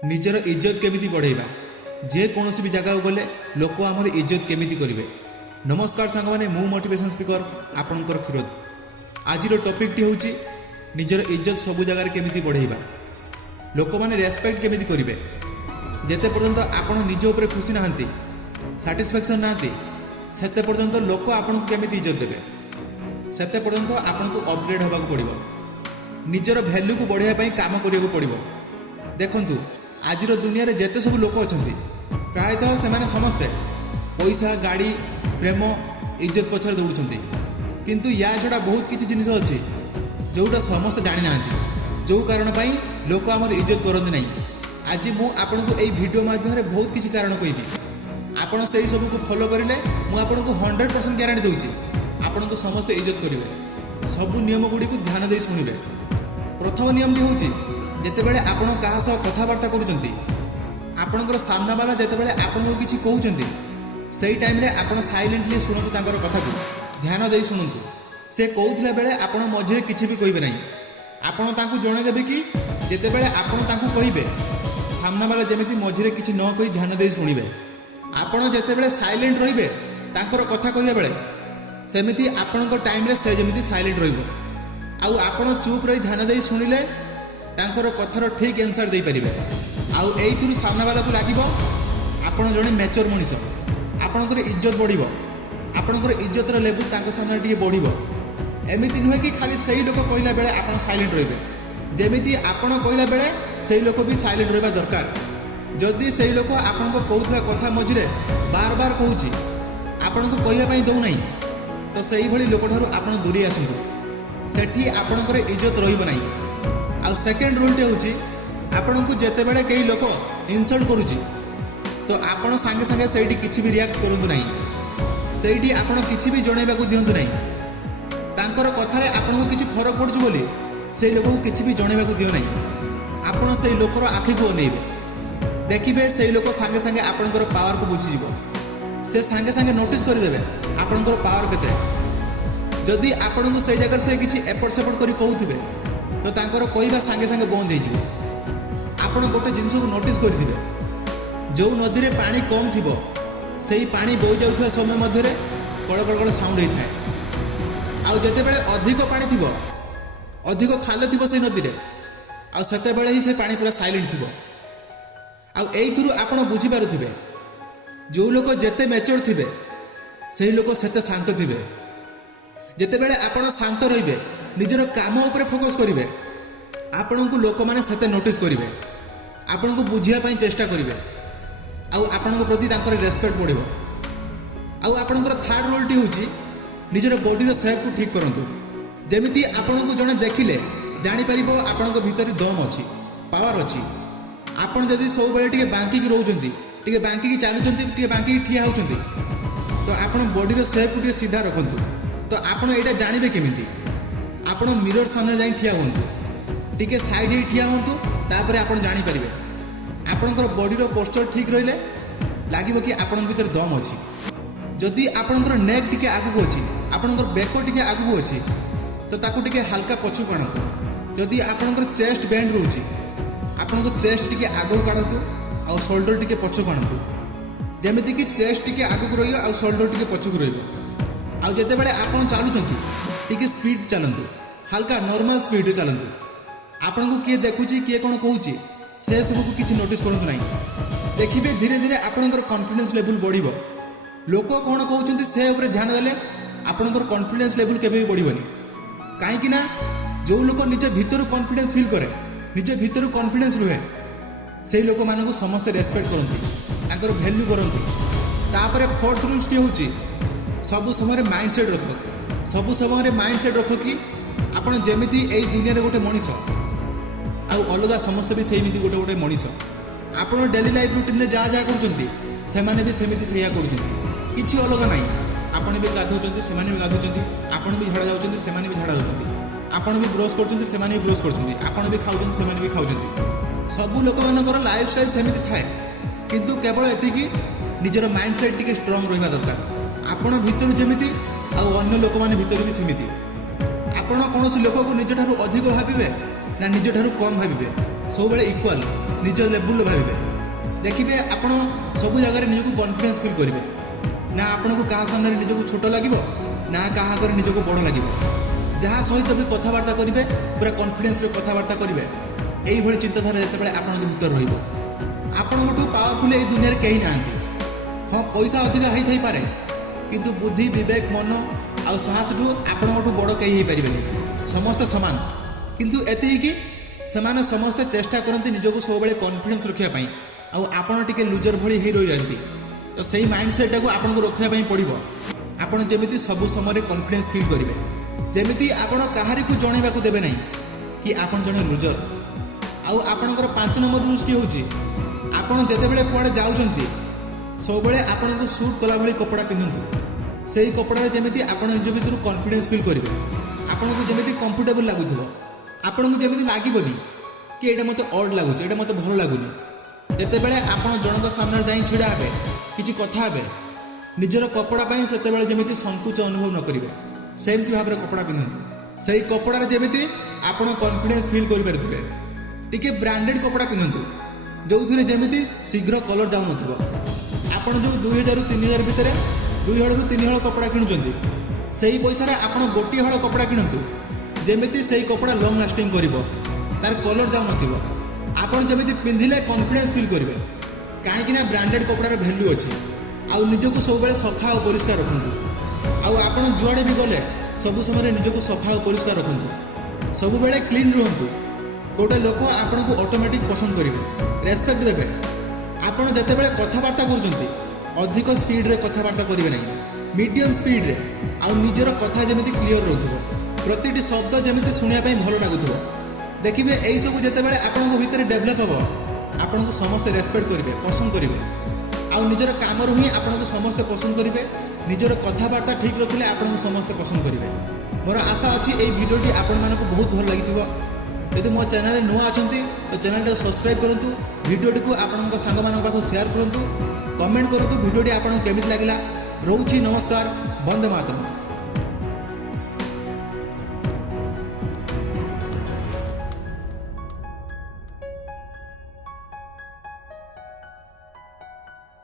निजर इज्जत केमिति बढ़ेबा जे कोनोसी भी जगह गले लोक आमर इज्जत केमिति करिवे। नमस्कार सांग माने मु मोटिवेशन स्पीकर आपनकर खिरोद। आजिर टॉपिक टी होची निजर इज्जत सबु जगह केमिति बढ़ेबा। लोक माने रेस्पेक्ट केमिति करिवे। जेते पर्यंत आपण निज ऊपर खुशी नाहंती सैटिस्फैक्शन नाहंती सेते पर्यंत लोक आपन केमिति इज्जत देबे। सेते पर्यंत आपन को अपग्रेड होबाक पड़िबो। निजर वैल्यू को बढ़ाइबा पई काम करियो पड़िबो। देखंतु आजिर दुनिया रे जेते सब लोक अछंती प्रायतः सेमाने समस्ते पैसा गाड़ी प्रेम इज्जत पछरे दौड़ुछंती, किंतु या छड़ा बहुत किछि जिनिस अछि जोटा समस्त जानि नांती, जो कारण पई लोक हमर इज्जत करंती नै। आज मु आपन को एई वीडियो माध्यम रे बहुत किछि कारण कहिबी। आपण सेही सब को फॉलो करिले मु आपन को 100% गारंटी दउछि आपन को समस्त इज्जत करिवे। सब नियम गुडी को ध्यान दे सुनिबे। प्रथम नियम टी होछि जेतेबेले आपण काहा सह कथाबार्ता करूचंती आपणकर सामना वाला जेतेबेले आपनको किछि कहउचंती सेही टाइम रे आपण साइलेंटली सुनंतु तांकर कथा को ध्यान देई सुनंतु। से कहउथिला बेले आपण मझिरे किछि भी कहिबे नै। आपण तांकु जणे देबे कि जेतेबेले आपण तांकु कहिबे सामना वाला जेमिति मझिरे किछि न कहि ध्यान देई सुनिबे। आपण जेतेबेले साइलेंट रहिबे तांकर कथा कहिबा बेले सेमिति आपणकर टाइम रे से जेमिति साइलेंट रहिबो। आउ आपण चुप रही ध्यान देई सुनिले तांकर कथार ठीक आंसर दे परिबे। आउ एइथिरु सामना वाला को लागिबो आपण जणे मैच्योर मनिष। आपणकर इज्जत बढ़िबो। आपणकर इज्जतर लेवल तांको सामने टिके बढ़िबो। एमिति नुहे कि खाली सही लोक कहिला बेले आपण साइलेंट रहिबे। जेमिति आपण कहिला बेले सही लोक भी साइलेंट रहबा दरकार। जदि सही लोक आपनको कहउथबा कथा मझिरे बार बार कहउची आपनको कहिबा पई दउ नै तो सही भली लोक ठारू आपण दूरी आसंतु। सेठी आपणकर इज्जत रहिबो नै। आउ सेकेंड रूल टे होची आपनको जेते बेले कई लोक इनसल्ट करूची तो आपण संगे संगे सेठी किछि भी रिएक्ट करंतु नै। सेठी आपण किछि भी जणैबा को दियंतु नै। तांकर कथारे आपनको किछि फरक पडुची बोली सेही लोक को किछि भी जणैबा को दियो नै। आपण सेही लोकर आखि को नेबे देखिबे सेही लोक संगे संगे आपनकर पावर को बुझी जिवो। से संगे संगे नोटिस करि देबे आपनकर पावर केते। जदि आपनको सेही जगह से किछि एफर्ट सपोर्ट करि कहउथिबे तो तांकर कहवा संगे संगे बंद हो। आपण गोटे जिनस को नोटिस करेंगे जो नदी में पानी कम थी से पानी बोई जाऊा समय मध्य कड़ कड़ कड़ साउंड होता है। आउ जिते बड़े अधिक पानी थी अधिक खाल थी से नदी में आते बड़े ही से पानी पूरा साइलेंट थी। आउ आपण बुझीपारे जो लोग जिते मैच्योर थे से लोग सेते शांत थे। जिते बड़े आपण शांत रे निजर काम उपरे फोकस करिवे आपण को लोक माने सेते नोटिस करिवे आपण को बुझिया पई चेष्टा करिवे आउ आपण को प्रति तांकर रेस्पेक्ट बढ़िबो। आउ आपणकर थर्ड रोल टी होची निजर बॉडी रो शेप को ठीक करंतु। जेमिति आपण को जने देखिले जानि परिबो आपण को भीतर दम अछि पावर अछि। आपण जदि सब बेले टिके बांकी की रहउचंती टिके बांकी की चालुचंती टिके बांकी की ठिया होउचंती तो आपण बॉडी रो शेप को टिके सीधा रखंतु। तो आपण एटा जानिबे केमिति आपण मिरर सामने जाई ठिया होंतु टिके साइड ही ठिया होंतु तापर आपण जानि परिबे आपनकर बॉडी रो पोस्चर ठीक रहिले लागिबो कि आपण भीतर दम अछि। जदि आपनकर नेक टिके आगु अछि आपनकर बेक टिके आगु अछि तो ताकू टिके हल्का पछु काढंतु। जदि आपनकर चेस्ट बेंड रहउछि आपनकर चेस्ट टिके आगु काढंतु आ शोल्डर टिके पछु काढंतु। जेमिति कि चेस्ट टिके आगु रहियो आ शोल्डर टिके पछु रहियो। आ जते बेले आपण चालुचंती टिके स्पीड चलंतु हल्का नॉर्मल स्पीड रे चलंतु। आपन को किए देखुची किए कोन कहूची से सब को किछि नोटिस करंतु नै। देखिबे धीरे धीरे आपनकर कॉन्फिडेंस लेवल बढ़िबो। लोक कोन कहउचंती से ऊपर ध्यान देले आपनकर कॉन्फिडेंस लेवल केबे भी बढ़िबोनी। काहे कि ना जो लोक निजे भीतर कॉन्फिडेंस फील करे निजे भीतर कॉन्फिडेंस रुहे सेही लोक माने को समस्त रेस्पेक्ट करंती ताकर वैल्यू करंती। तापरे फोर्थ रूल्स टी होची सब समय माइंडसेट रखो। सब समय माइंडसेट रखो कि आपण जेमिति एई दुनिया रे गोटे मनीष आउ अलगा समस्त भी सेमिति गोटे गोटे मनीष। आपण डेली लाइफ रूटीन रे जा जा करचंती से माने भी सेमिति सेया करचंती किछि अलगा नाही। आपण भी गाधौचंती से माने भी गाधौचंती आपण भी झडा जाउचंती से माने भी झडा जाउचंती आपण भी ब्रश करचंती से माने भी ब्रश करचंती आपण भी खाउचंती से माने भी खाउचंती। सब लोक मानकर लाइफ स्टाइल सेमिति थाए किंतु केवल एति कि निजर माइंडसेट टिके स्ट्रांग रहबा दरकार। आपण भीतर जेमिति आउ अन्य लोक माने भीतर भी सेमिति। आपण कोनोसी लोक को निज ठारू अधिक भाबिबे ना निज ठारू कम भाबिबे सब बेले इक्वल। निज लेवल भावे देखिए आपण सब जगह निजक कॉन्फिडेंस फिल करेंगे ना आपन को क्या सामने निजक छोट लगे ना क्या निजक बड़ लगे जहाँ सहित भी कथबार्ता करेंगे पूरा कॉन्फिडेंस कथबार्ता करेंगे यही चिंताधारा जिते आपण भर रही पावरफुल ये दुनिया कहीं ना हाँ पैसा अधिक होई पारे किंतु बुद्धि विवेक मन आउ साहस आपण बड़ कहीं पारे समस्त सामान किंतु एति सेमाने समस्ते चेष्टा करते निजक सब कॉन्फिडेंस रखापी आपण टिके लुजर भली ही रही जाती तो सही माइंडसेट को आपन को रखापी पड़ो आपण जमी सब समय कॉन्फिडेंस फील करेंगे जमी आपण कहारी को जनवा को देवे ना कि आपन जड़े लुजर आपणकर 5 नंबर रूल्स टी हूँ आपड़ जिते कुआड़े जाऊँच सब आपन को सूट कला भाई कपड़ा पिंधु से ही कपड़ा जमी आप निज भर कॉन्फिडेंस फील करेंगे आपन को जमी कंफर्टेबल लगुव आपन को जमी लगे कि ये मत ऑड लगुच ये मत भल लगुनि जिते आप जनक सामने जा ढड़ा हे कि कथा हे निजर कपड़ा से जमी संकुच अनुभव न करेंगे सेमती भाव में कपड़ा पिंधु से कपड़ा जमी आप कॉन्फिडेंस फील करेंगे टिके ब्रांडेड कपड़ा पिंधु जो थे जमी शीघ्र कलर जाऊन आपड़ जो 2000-3000 भितर 2 हड़ू 3 हड़ कपड़ा किणुंट से ही पैसा आप गोटे हड़ कपड़ा किणतु जमी से कपड़ा लंग लास्टिंग कर तार कलर जाऊन आपड़ जमी पिंधिले कॉन्फिडेंस फील करेंगे कहीं ब्रांडेड कपड़ार भैल्यू अच्छी आउ निजक सब सफा और परिष्कार रखु आप जुआड़े भी गले सब समय निजक सफा और परिष्कार रखु सब बेले क्लीन रुहतु गोटे लोक आपन को ऑटोमेटिक पसंद करेंगे रेस्पेक्ट देवे आपन जिते बड़े कथबार्ता कर अधिक स्पीड रे कथबार्ता करेंगे ना मीडियम स्पीड रे आउ निजर कथा जमी क्लीयर रोथो प्रति शब्द जमी शुणापी भल लगुव देखिए यही सब जिते बड़े आपण भीतर डेभलप हम आपन को समस्ते रेस्पेक्ट करेंगे पसंद करेंगे आउ निजर काम ही आपन को समस्ते पसंद करेंगे निजर कथबार्ता ठीक रखिले आपन को समस्ते पसंद करेंगे मोर आशा अच्छी ये वीडियोटी आपण मानक बहुत भल लगी यदि मो चैनल नुआ अच्छा तो चैनल को सब्सक्राइब करूँ वीडियोटी को आपण सांग पाखु शेयर करूँ कमेंट करूँ वीडियोटी आपको केमिति लगिला रोची नमस्कार वंदे मातरम।